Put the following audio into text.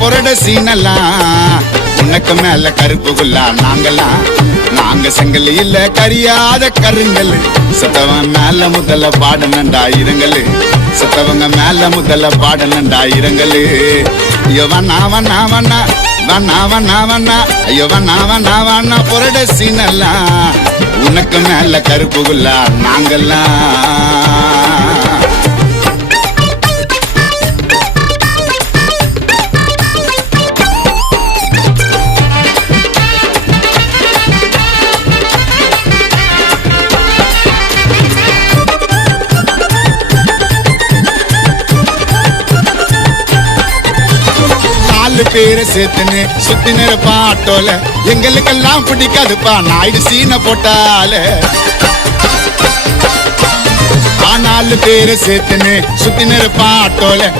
பொரட சீனெல்லாம் உனக்கு மேல கருப்புகுல்லா நாங்கெல்லாம் நாங்க செங்கல் இல்ல கரியாத கருங்கல் சத்தவன் மேல முதல்ல பாடனண்டா இரங்கல் சத்தவங்க மேல முதல்ல பாடனண்டா இரங்கல் ஐயோ வண்ணா ஐயோ வண்ணா பொரட சீனெல்லாம் உனக்கு மேல கருப்புகுல்லா நாங்கெல்லாம். பேரை சேர்த்துன்னு சுத்தி நிறப்பா ஆட்டோல எங்களுக்கெல்லாம் பிடிக்காதுப்பா நாயுடு சீனை போட்டால. நாலு பேரை சேர்த்துன்னு சுத்தி நிறப்பா ஆட்டோல